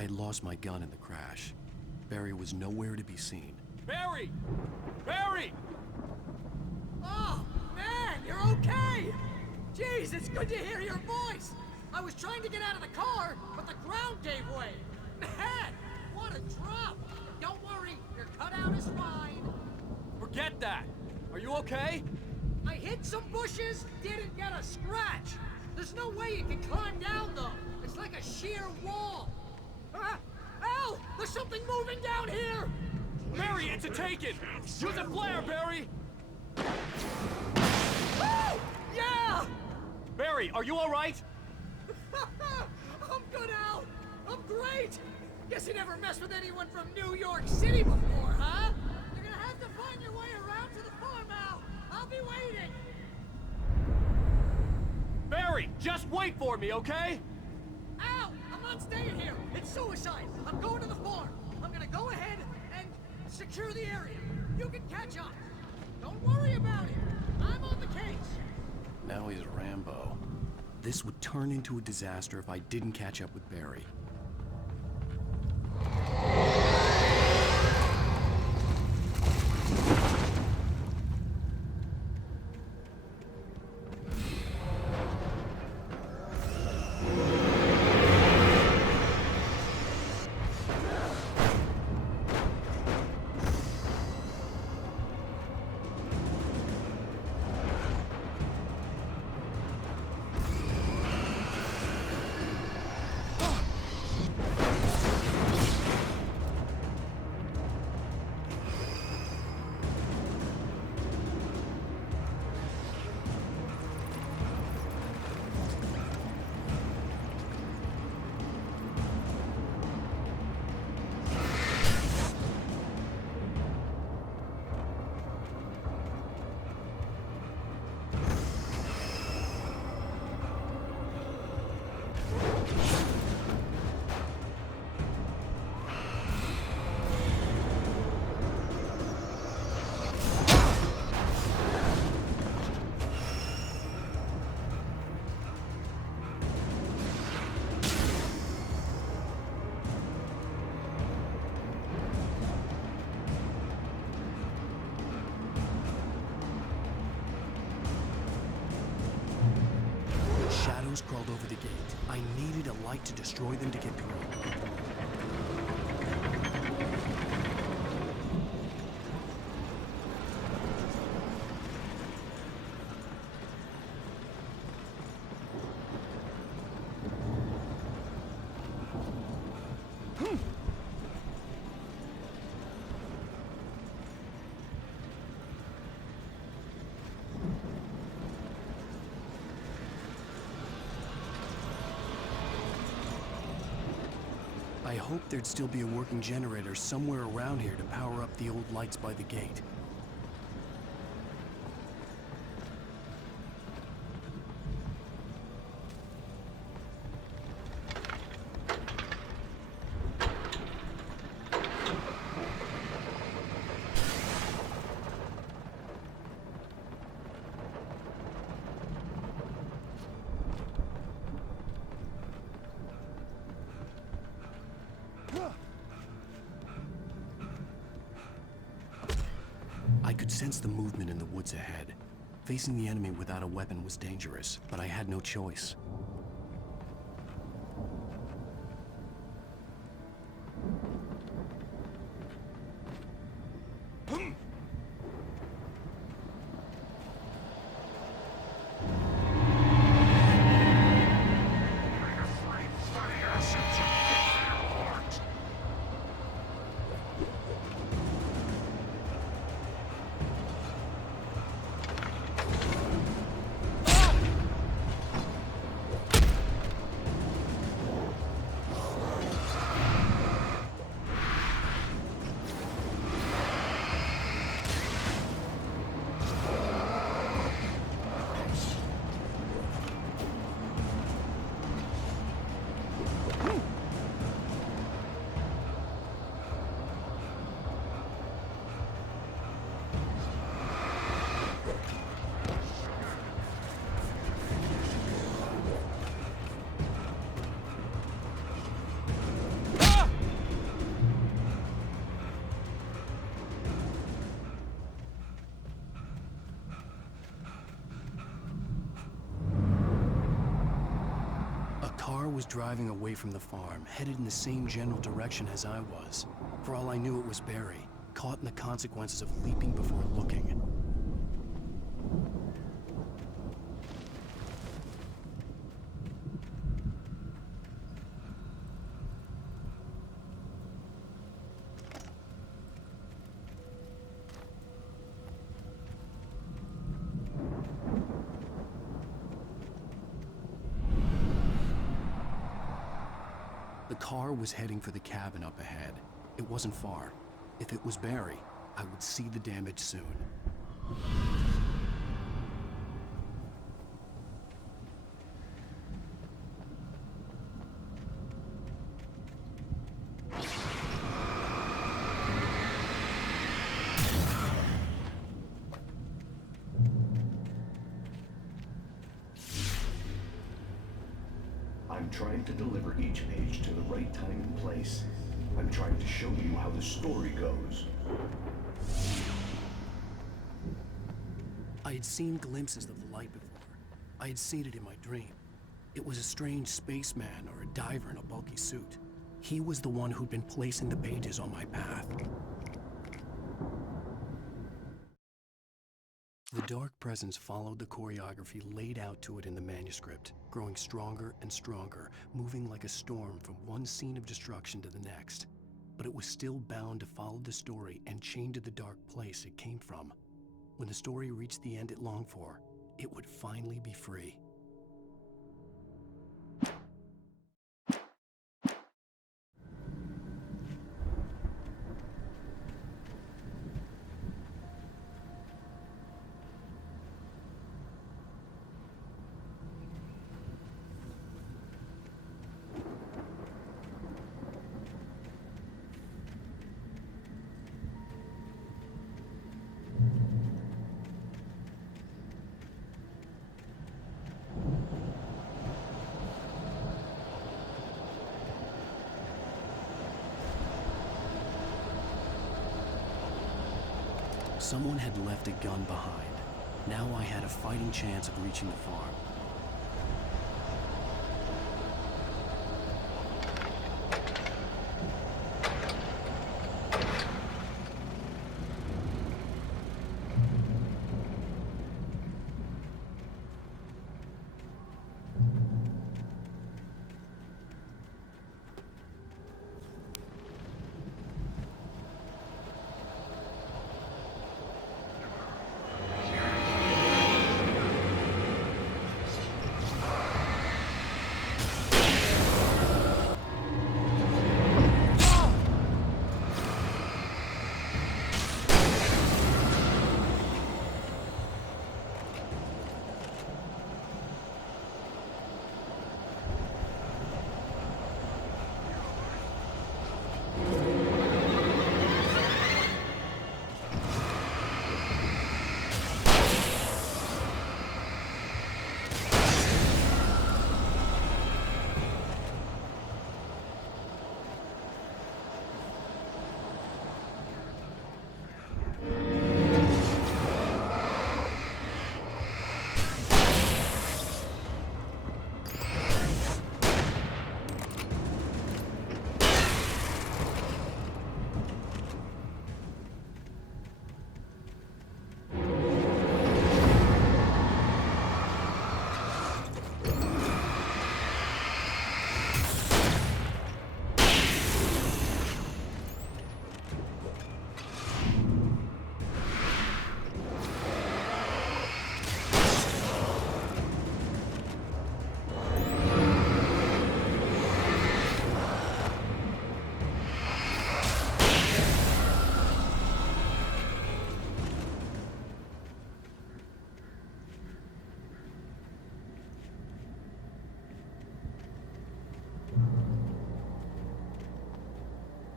I had lost my gun in the crash. Barry was nowhere to be seen. Barry! Barry! Oh, man, you're okay! Jeez, it's good to hear your voice! I was trying to get out of the car, but the ground gave way! Man, what a drop! Don't worry, your cutout is fine. Forget that! Are you okay? I hit some bushes, didn't get a scratch! There's no way you can climb down, though! It's like a sheer wall! Al! There's something moving down here! Barry, it's a taken! Use a flare, Barry! Oh! Yeah! Barry, are you alright? I'm good, Al! I'm great! Guess you never messed with anyone from New York City before, huh? You're gonna have to find your way around to the farm, Al! I'll be waiting! Barry, just wait for me, okay? Al! I'm not staying here! It's suicide! I'm going to the farm! I'm gonna go ahead and secure the area. You can catch up. Don't worry about it. I'm on the case. Now he's Rambo. This would turn into a disaster if I didn't catch up with Barry. Shadows crawled over the gate. I needed a light to destroy them to get through. I hoped there'd still be a working generator somewhere around here to power up the old lights by the gate. I could sense the movement in the woods ahead. Facing the enemy without a weapon was dangerous, but I had no choice. A car was driving away from the farm, headed in the same general direction as I was. For all I knew, it was Barry, caught in the consequences of leaping before looking. The car was heading for the cabin up ahead. It wasn't far. If it was Barry, I would see the damage soon. I'm trying to deliver each page to the right time and place. I'm trying to show you how the story goes. I had seen glimpses of the light before. I had seen it in my dream. It was a strange spaceman or a diver in a bulky suit. He was the one who'd been placing the pages on my path. The dark presence followed the choreography laid out to it in the manuscript, growing stronger and stronger, moving like a storm from one scene of destruction to the next. But it was still bound to follow the story and chained to the dark place it came from. When the story reached the end it longed for, it would finally be free. Someone had left a gun behind. Now I had a fighting chance of reaching the farm.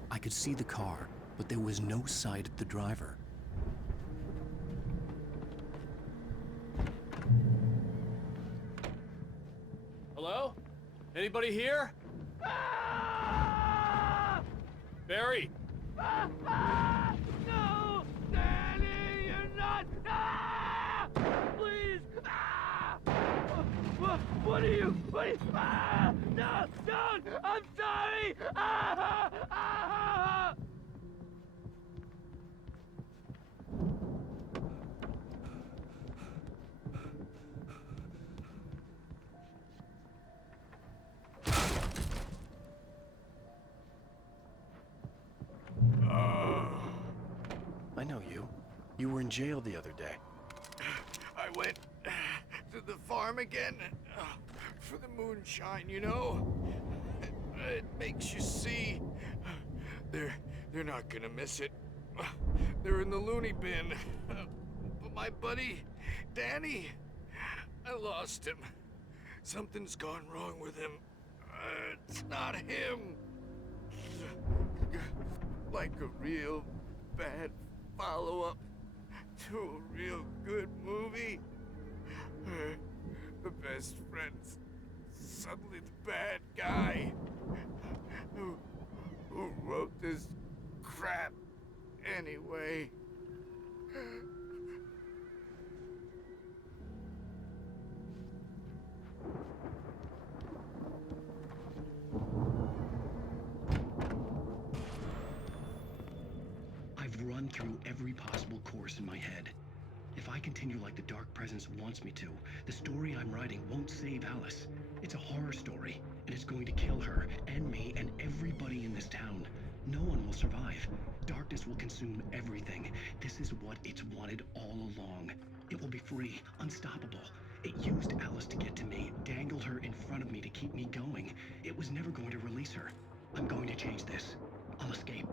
I could see the car, but there was no sight of the driver. Hello? Anybody here? Barry! No! Danny, you're not! Please! What are you? I know you. You were in jail the other day. I went to the farm again for the moonshine, you know? It makes you see. They're not gonna miss it. They're in the loony bin. But my buddy, Danny, I lost him. Something's gone wrong with him. It's not him. Like a real bad follow-up to a real good movie. The best friend's suddenly the bad guy. Who wrote this crap anyway? I've run through every possible course in my head. If I continue like the Dark Presence wants me to, the story I'm writing won't save Alice. It's a horror story, and it's going to kill her, and me, and everybody in this town. No one will survive. Darkness will consume everything. This is what it's wanted all along. It will be free, unstoppable. It used Alice to get to me, dangled her in front of me to keep me going. It was never going to release her. I'm going to change this. I'll escape.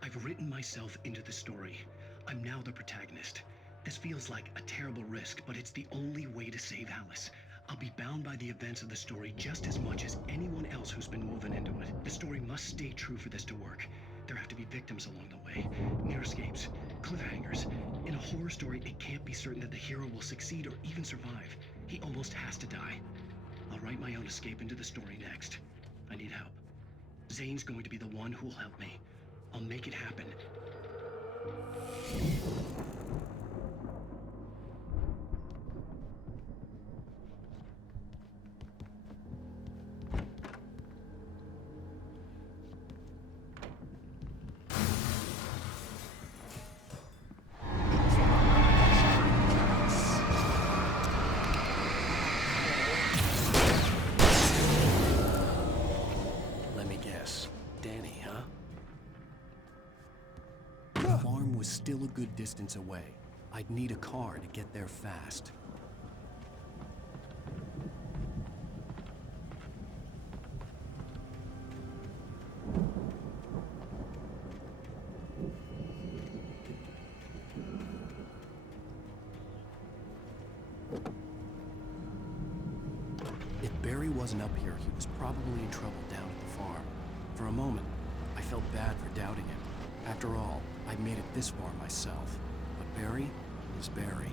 I've written myself into the story. I'm now the protagonist. This feels like a terrible risk, but it's the only way to save Alice. I'll be bound by the events of the story just as much as anyone else who's been woven into it. The story must stay true for this to work. There have to be victims along the way, near escapes, cliffhangers. In a horror story, it can't be certain that the hero will succeed or even survive. He almost has to die. I'll write my own escape into the story next. I need help. Zane's going to be the one who'll help me. I'll make it happen. Let me guess. Danny, huh? The farm was still a good distance away. I'd need a car to get there fast. If Barry wasn't up here, he was probably in trouble down at the farm. For a moment, I felt bad for doubting him. After all, I'd made it this far myself. But Barry was Barry.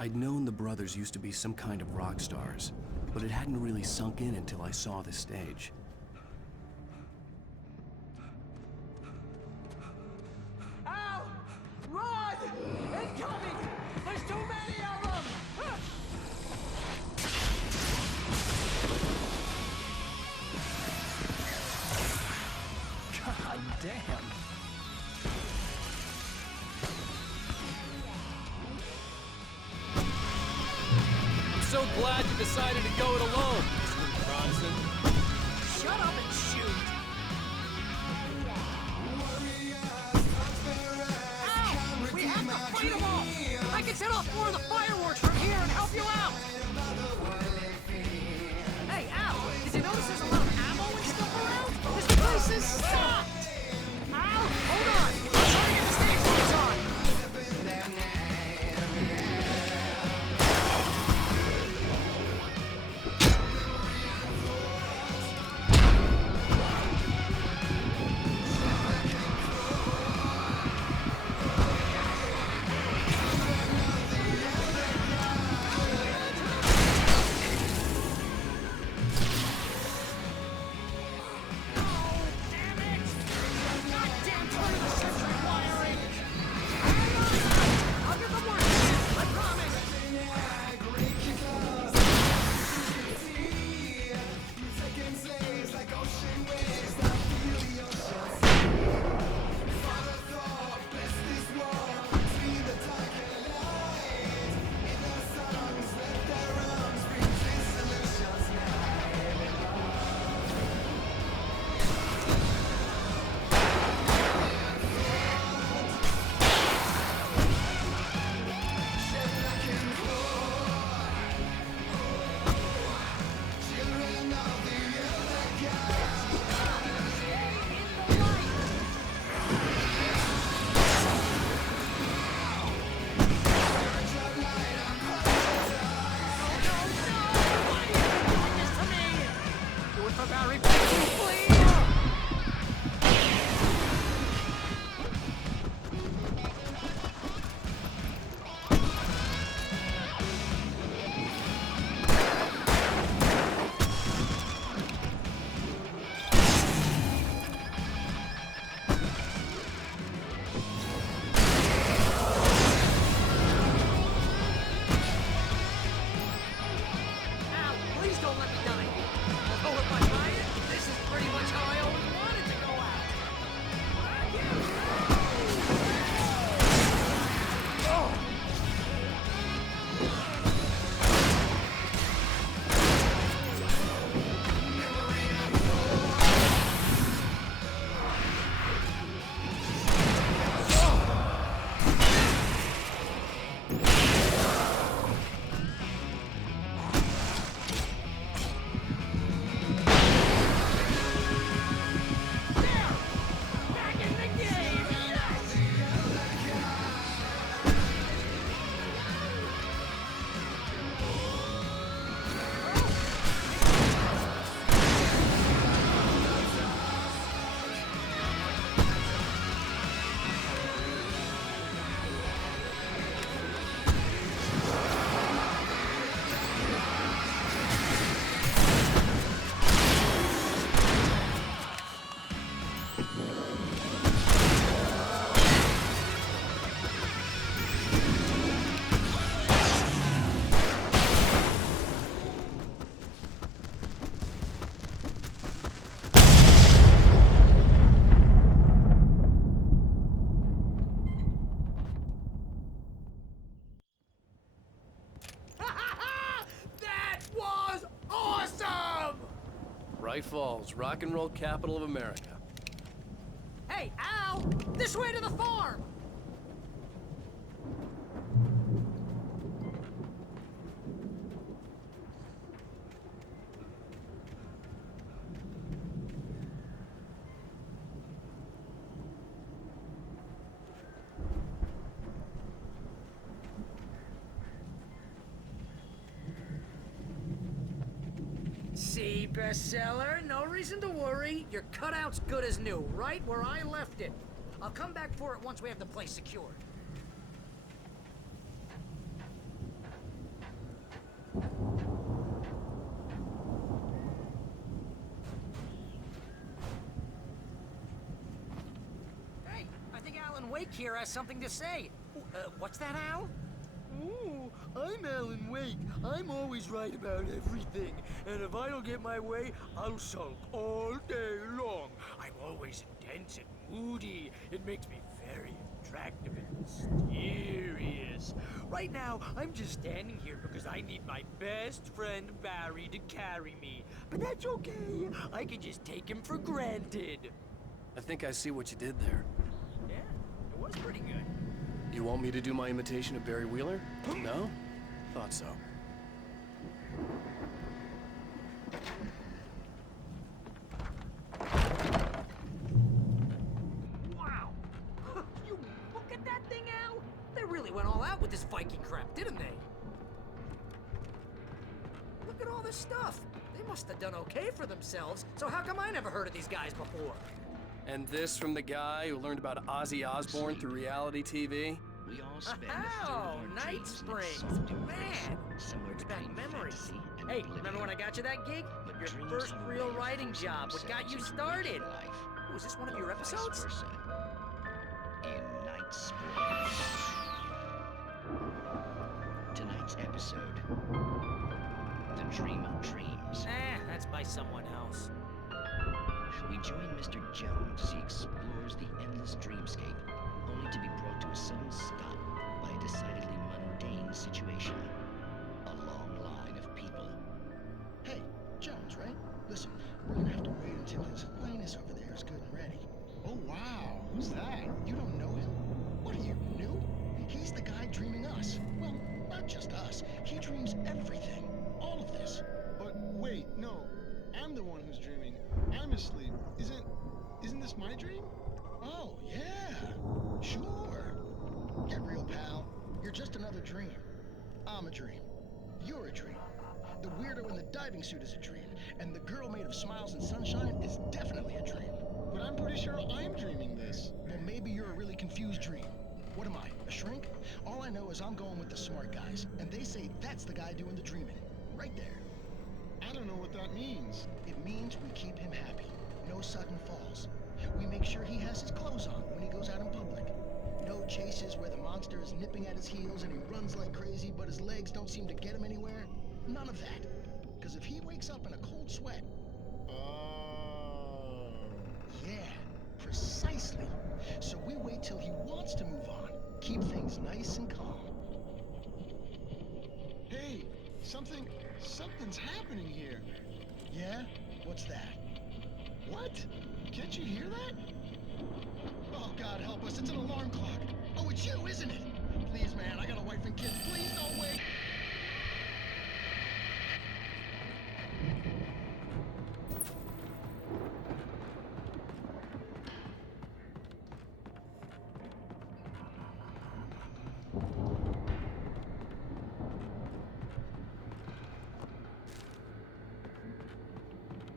I'd known the brothers used to be some kind of rock stars, but it hadn't really sunk in until I saw this stage. Al! Run! Incoming! There's too many of them! God damn. I'm so glad you decided to go it alone, Mr. Bronson. Shut up and shoot! Al! We have to fight them all! I can set off more of the fireworks from here and help you out! Hey, Al! Did you notice there's a lot of ammo and stuff around? This place is stocked! Al! Hold on! I'm trying to get the stage lights on! Bright Falls, rock and roll capital of America. Hey, Al! This way to the farm! See, bestseller? No reason to worry. Your cutout's good as new, right where I left it. I'll come back for it once we have the place secured. Hey, I think Alan Wake here has something to say. What's that, Al? Ooh, I'm Alan Wake. I'm always right about everything. And if I don't get my way, I'll sulk all day long. I'm always intense and moody. It makes me very attractive and mysterious. Right now, I'm just standing here because I need my best friend Barry to carry me. But that's okay. I can just take him for granted. I think I see what you did there. Yeah, it was pretty good. You want me to do my imitation of Barry Wheeler? No? Thought so. Wow! You look at that thing, Al! They really went all out with this Viking crap, didn't they? Look at all this stuff. They must have done okay for themselves, so how come I never heard of these guys before? And this from the guy who learned about Ozzy Osbourne through reality TV? We all spend a third Oh, of our Night dreams in Springs! exalted Man! place, somewhere Brings back between memories. fantasy and Hey, oblivion. remember when I got you that gig? But Your dreams first are a real way of writing forcing job. What got you themselves into started? waking life, Was this one of your or vice episodes? versa. In Night Springs. Tonight's episode: The Dream of Dreams. That's by someone else. We join Mr. Jones as he explores the endless dreamscape, only to be brought to a sudden stop by a decidedly mundane situation. A long line of people. Hey, Jones, right? Listen, we're gonna have to wait until his highness over there is good and ready. Oh, wow. Who's that? You don't know him? What are you, new? He's the guy dreaming us. Well, not just us. He dreams everything. All of this. But wait, no. I'm the one who's dreaming. I'm asleep. Isn't this my dream? Oh, yeah. Sure. Get real, pal. You're just another dream. I'm a dream. You're a dream. The weirdo in the diving suit is a dream. And the girl made of smiles and sunshine is definitely a dream. But I'm pretty sure I'm dreaming this. Well, maybe you're a really confused dream. What am I, a shrink? All I know is I'm going with the smart guys, and they say that's the guy doing the dreaming. Right there. I don't know what that means. It means we keep him happy. No sudden falls. We make sure he has his clothes on when he goes out in public. No chases where the monster is nipping at his heels and he runs like crazy, but his legs don't seem to get him anywhere. None of that. Because if he wakes up in a cold sweat... Oh. Yeah, precisely. So we wait till he wants to move on. Keep things nice and calm. Hey, something's happening here. Yeah? What's that? What? Can't you hear that? Oh, God help us, it's an alarm clock. Oh, it's you, isn't it? Please, man, I got a wife and kids. Please don't wait.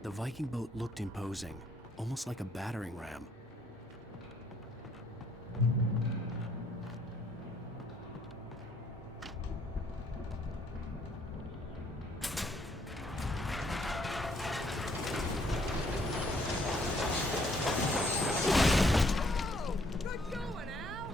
The Viking boat looked imposing, almost like a battering ram. Oh, good going, Al!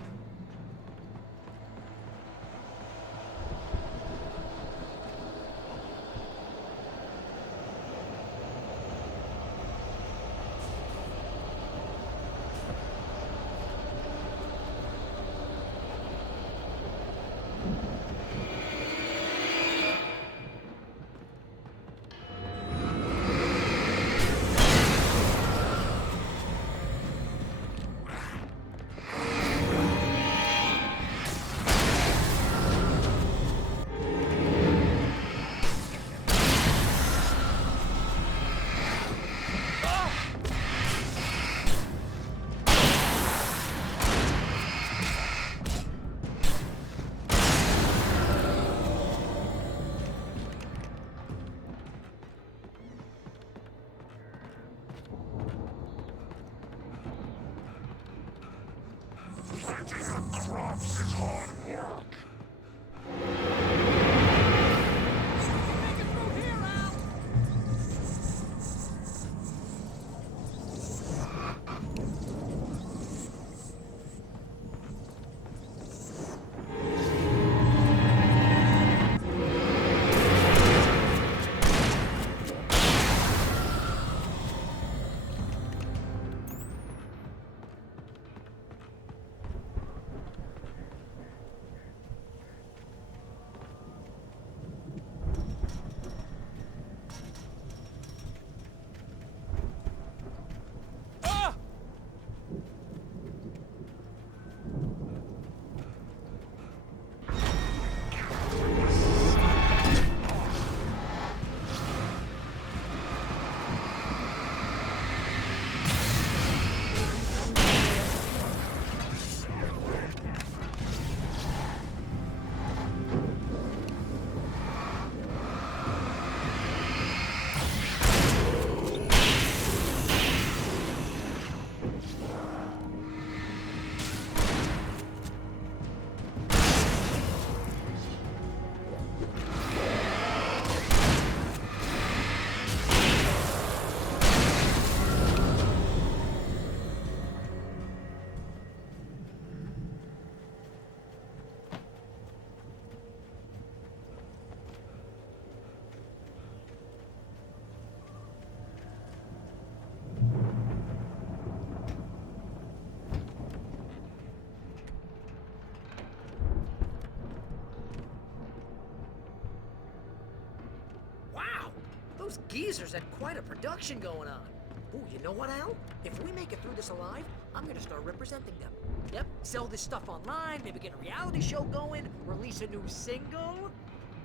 Those geezers had quite a production going on. Ooh, you know what, Al? If we make it through this alive, I'm gonna start representing them. Yep, sell this stuff online, maybe get a reality show going, release a new single.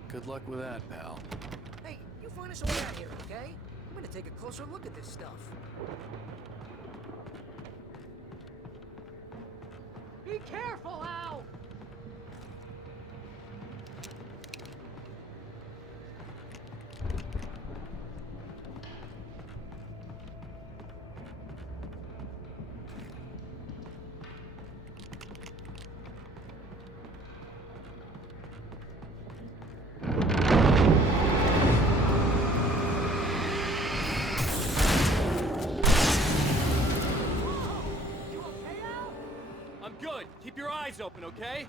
Good luck with that, pal. Hey, you find us a way out here, okay? I'm gonna take a closer look at this stuff. Be careful, Al! I'm good. Keep your eyes open, okay?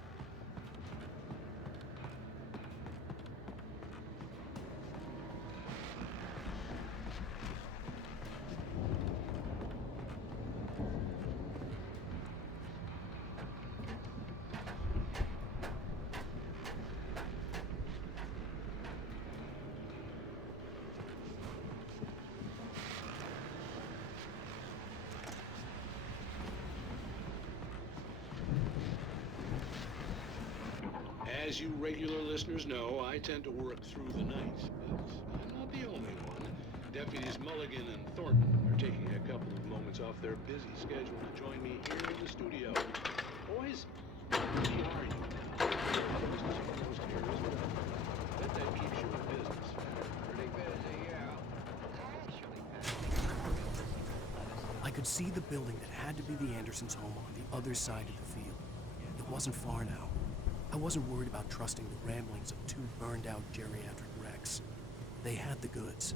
As you regular listeners know, I tend to work through the night, but I'm not the only one. Deputies Mulligan and Thornton are taking a couple of moments off their busy schedule to join me here in the studio. Boys, where are you now? Otherwise, it's almost here as well. Bet that keeps you in business. Pretty busy, yeah. I could see the building that had to be the Andersons' home on the other side of the field. It wasn't far now. I wasn't worried about trusting the ramblings of two burned-out geriatric wrecks. They had the goods.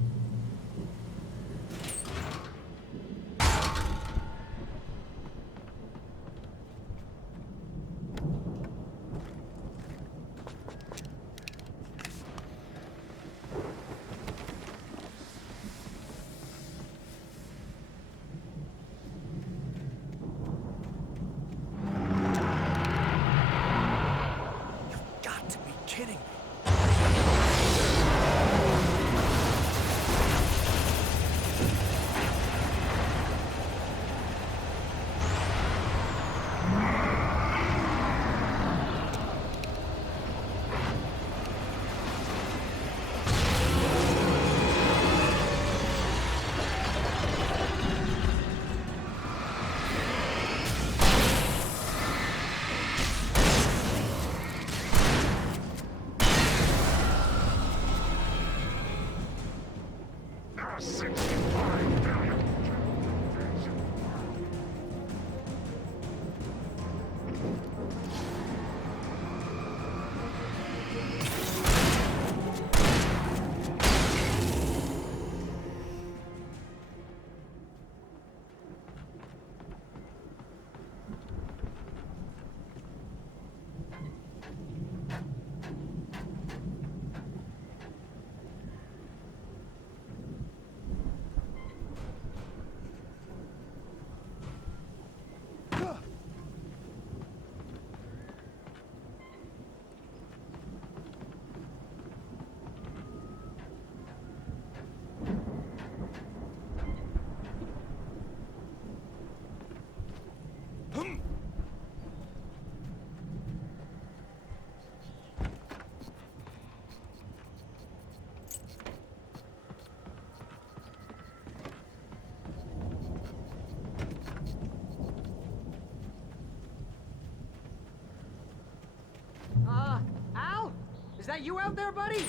Al? Is that you out there, buddy?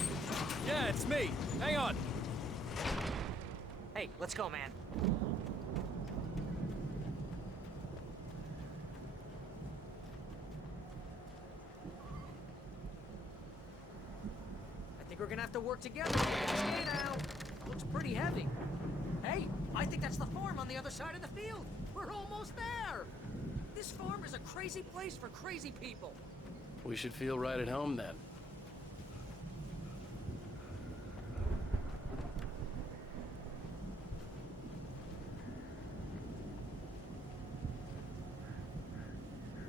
Yeah, it's me. Hang on. Hey, let's go, man. I think we're gonna have to work together. Hey, now. Looks pretty heavy. Hey, I think that's the farm on the other side of the field. We're almost there. This farm is a crazy place for crazy people. We should feel right at home then.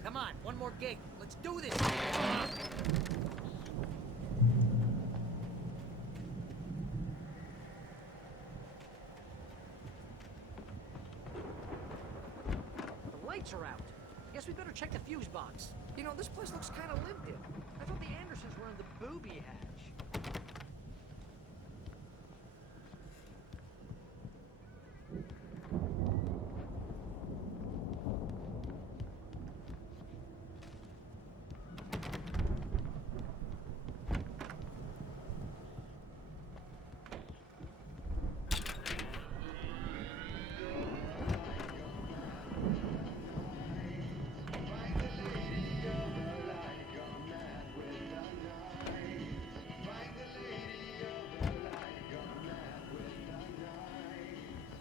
Come on, one more gig. Let's do this. lights are out. Guess we better check the fuse box. You know, this place looks kind of lived in. I thought the Andersons were in the booby hatch.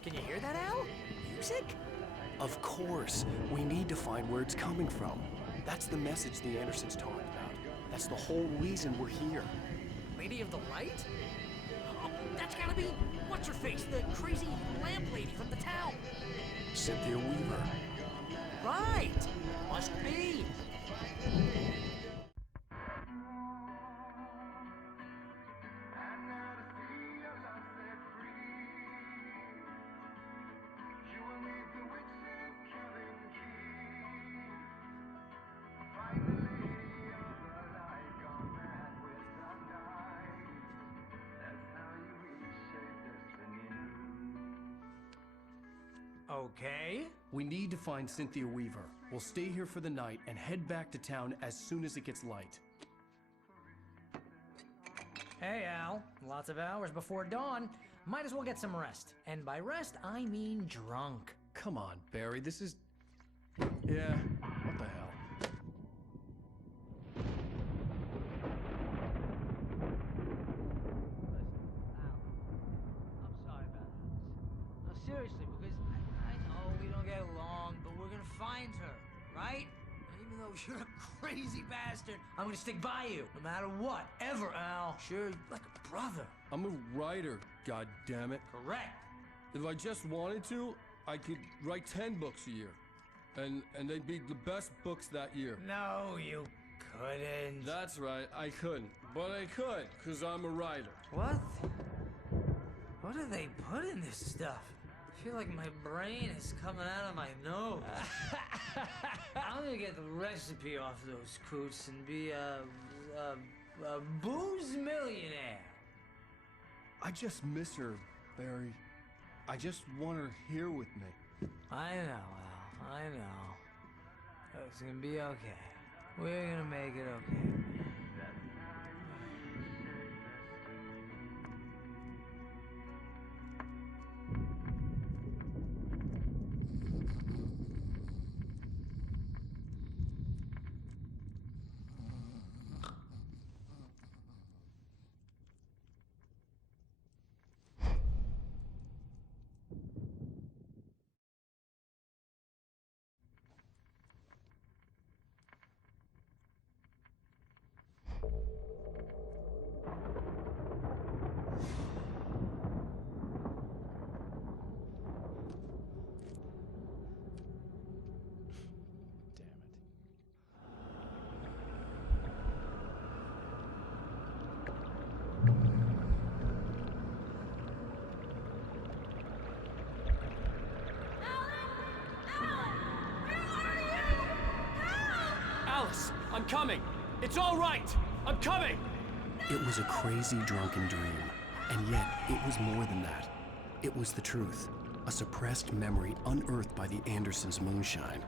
Can you hear that, Al? Music? Of course. We need to find where it's coming from. That's the message the Andersons talked about. That's the whole reason we're here. Lady of the Light? Oh, that's gotta be... What's-her-face? The crazy lamp lady from the town. Cynthia Weaver. Right! Must be. Okay. We need to find Cynthia Weaver. We'll stay here for the night and head back to town as soon as it gets light. Hey, Al. Lots of hours before dawn. Might as well get some rest. And by rest, I mean drunk. Come on, Barry, this is... Yeah, what the hell? I'm sorry about this. No, seriously, because I know we don't get along, but we're gonna find her, right? And even though you're a crazy bastard, I'm gonna stick by you, no matter what, ever, Al. Sure, like a brother. I'm a writer, goddammit. Correct. If I just wanted to, I could write 10 books a year. And they'd be the best books that year. No, you couldn't. That's right, I couldn't. But I could, because I'm a writer. What? What do they put in this stuff? I feel like my brain is coming out of my nose. I'm gonna get the recipe off those coots and be a booze millionaire. I just miss her, Barry. I just want her here with me. I know, Al. I know. It's gonna be okay. We're gonna make it okay. Alice, I'm coming. It's all right. I'm coming. It was a crazy drunken dream, and yet it was more than that. It was the truth, a suppressed memory unearthed by the Andersons' moonshine.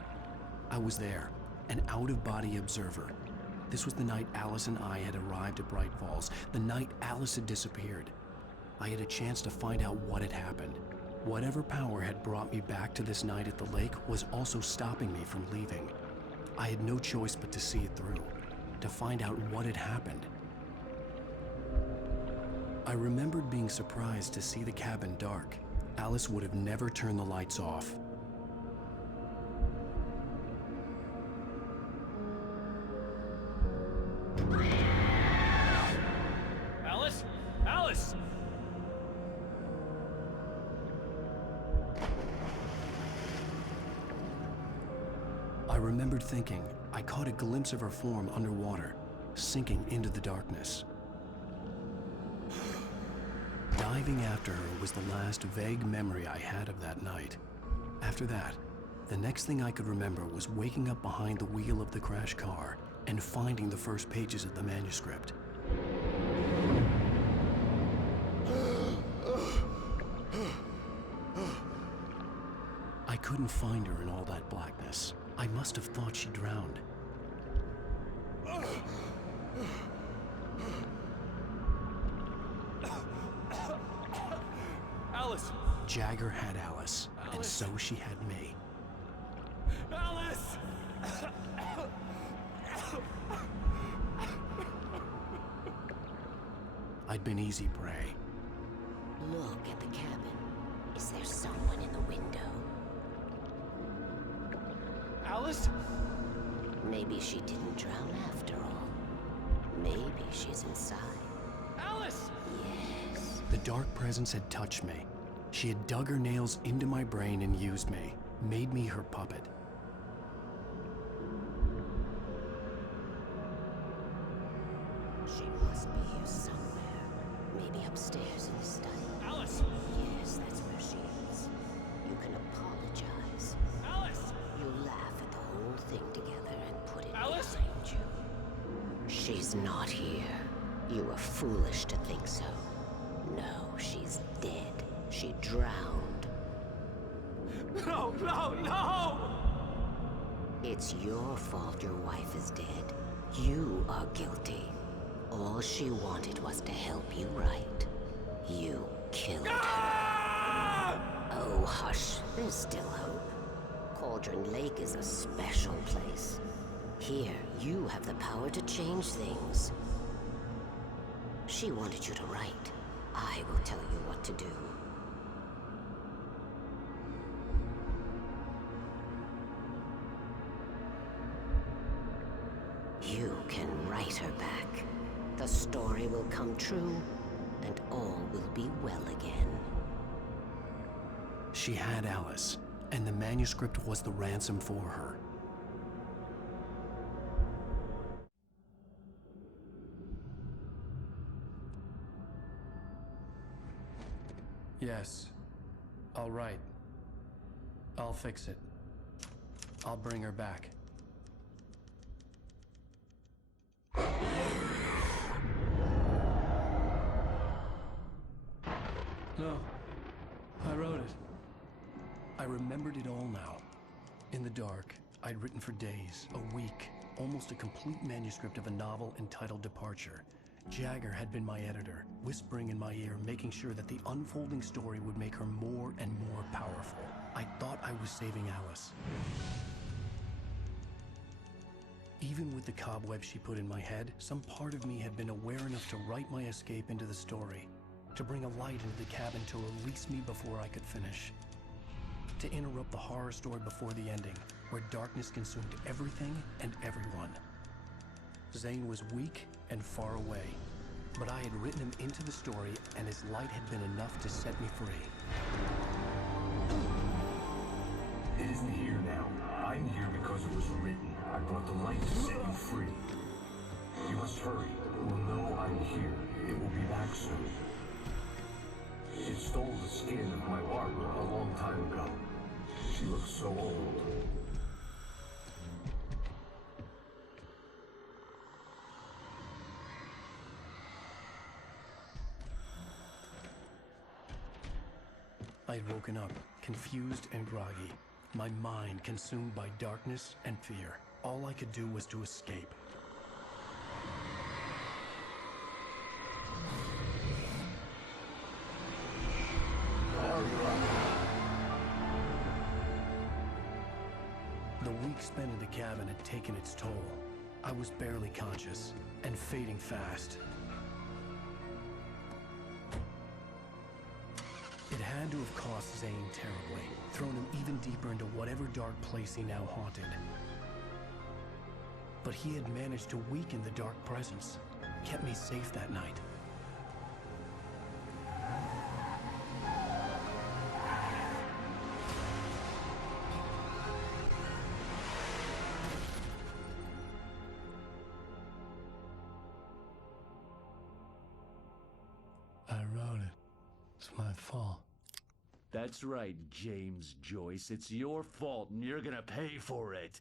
I was there, an out-of-body observer. This was the night Alice and I had arrived at Bright Falls, the night Alice had disappeared. I had a chance to find out what had happened. Whatever power had brought me back to this night at the lake was also stopping me from leaving. I had no choice but to see it through, to find out what had happened. I remembered being surprised to see the cabin dark. Alice would have never turned the lights off. Alice? Alice! I remembered thinking I caught a glimpse of her form underwater, sinking into the darkness. Diving after her was the last vague memory I had of that night. After that, The next thing I could remember was waking up behind the wheel of the crashed car and finding the first pages of the manuscript. I couldn't find her in all that blackness. I must have thought she drowned. Alice! Jagger had Alice, and so she had me. Alice! I'd been easy prey. Look at the cabin. Is there someone in the window? Alice? Maybe she didn't drown after all. Maybe she's inside. Alice! Yes. The dark presence had touched me. She had dug her nails into my brain and used me, made me her puppet. She must be here somewhere. Maybe upstairs in the study. Alice! Yes, that's where she is. You can apologize. Alice! You laugh at the whole thing together and put it Alice? behind you. She's not here. You were foolish to think so. No, she's dead. She drowned. No, no, no! It's your fault your wife is dead. You are guilty. All she wanted was to help you right. You killed her. Oh, hush. There's still hope. Cauldron Lake is a special place. Here, you have the power to change things. She wanted you to write. I will tell you what to do. You can write her back. The story will come true, and all will be well again. She had Alice, and the manuscript was the ransom for her. Yes. All right. I'll fix it. I'll bring her back. No. I wrote it. I remembered it all now. In the dark, I'd written for days, a week, almost a complete manuscript of a novel entitled Departure. Jagger had been my editor, whispering in my ear, making sure that the unfolding story would make her more and more powerful. I thought I was saving Alice. Even with the cobwebs she put in my head, some part of me had been aware enough to write my escape into the story, to bring a light into the cabin to release me before I could finish, to interrupt the horror story before the ending, where darkness consumed everything and everyone. Zane was weak and far away, but I had written him into the story, and his light had been enough to set me free. It isn't here now. I'm here because it was written. I brought the light to set you free. You must hurry. It will know I'm here. It will be back soon. It stole the skin of my Barbara a long time ago. She looks so old. I'd woken up, confused and groggy, my mind consumed by darkness and fear. All I could do was to escape. The week spent in the cabin had taken its toll. I was barely conscious and fading fast. It had to have cost Zane terribly, thrown him even deeper into whatever dark place he now haunted. But he had managed to weaken the dark presence, kept me safe that night. I wrote it. It's my fault. That's right, James Joyce. It's your fault, and you're gonna pay for it.